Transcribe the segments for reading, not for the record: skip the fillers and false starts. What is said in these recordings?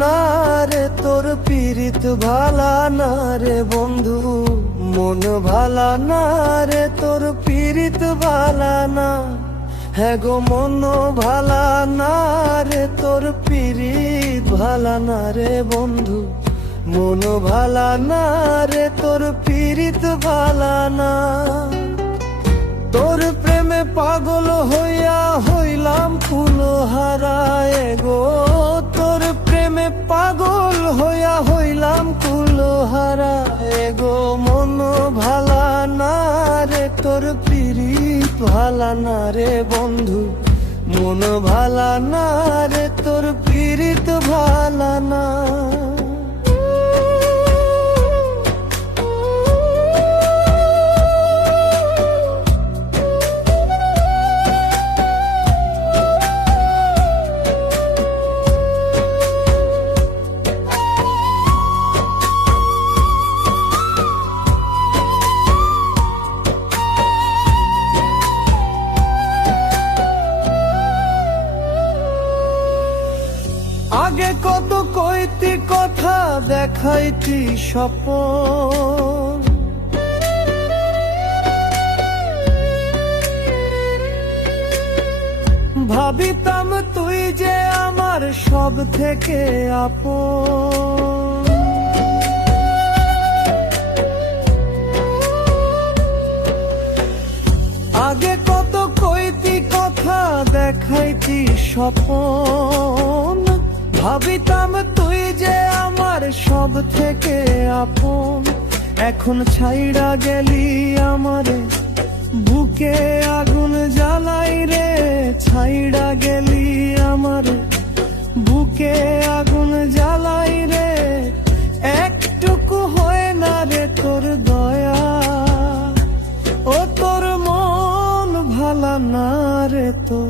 না রে তোর পীড়িত ভালা না রে বন্ধু, মন ভালা না রে তোর পীড়িত ভালা না। হ্যাঁ গো মন ভালা না রে তোর পীড়িত ভালা না রে বন্ধু, মন ভালা না রে তোর পীড়িত ভালা না। তোর প্রেমে পাগল হইয়া হইলাম কুলহারা গো, তোর প্রেমে পাগল হইয়া হইলাম কুলহারা গো। মন ভালা না রে তোর পীড়িত ভালা না রে বন্ধু, মন ভালা না রে তোর পীড়িত ভালা না। আগে কত কইতি কথা দেখাইতি স্বপন, ভাবিতাম তুই যে আমার সব থেকে আপন। আগে কত কইতি কথা দেখাইতি স্বপন, ভাবিতাম তুই যে আমার সব থেকে আপন। এখন ছাইড়া গেলি আমারে, বুকে আগুন জ্বালাই রে, ছাইড়া গেলি আমারে, বুকে আগুন জ্বালাই রে। একটুকু হয় না রে তোর দয়া, ও তোর মন ভালা না রে তোর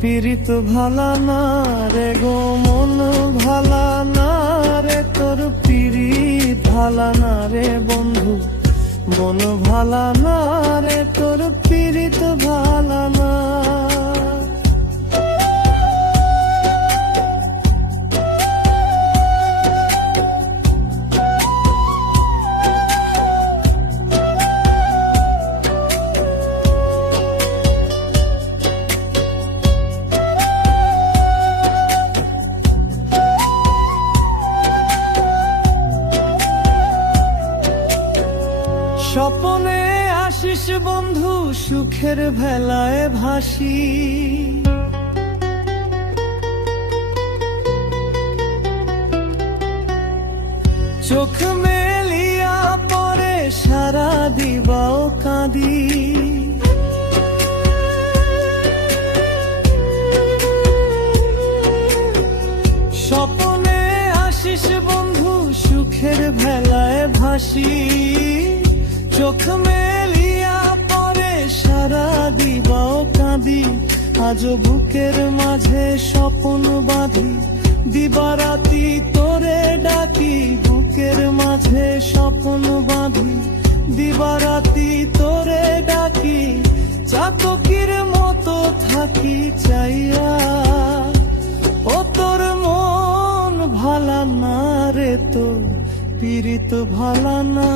পীড়িত ভালা না রে গো। মন ভালা না রে তোর পীড়িত ভালা না রে বন্ধু, মন ভালা না রে তোর পীড়িত ভালা না। স্বপনে আসিস বন্ধু সুখের ভেলায় ভাসি, চোখ মেলিয়া পরে সারা দিবাও কাঁদি। স্বপনে আসিস বন্ধু সুখের ভেলায় ভাসি, চোখ মেলিয়া পরে সারা দিবাও কাঁদি। আজ বুকের মাঝে স্বপন বাঁধি, দিবারাতি তোরে ডাকি। বুকের মাঝে স্বপন বাঁধি, দিবারাতি তোরে ডাকি। চাতকির মতো থাকি চাইয়া, ও তোর মন ভালা না রে তোর পীড়িত ভালা না।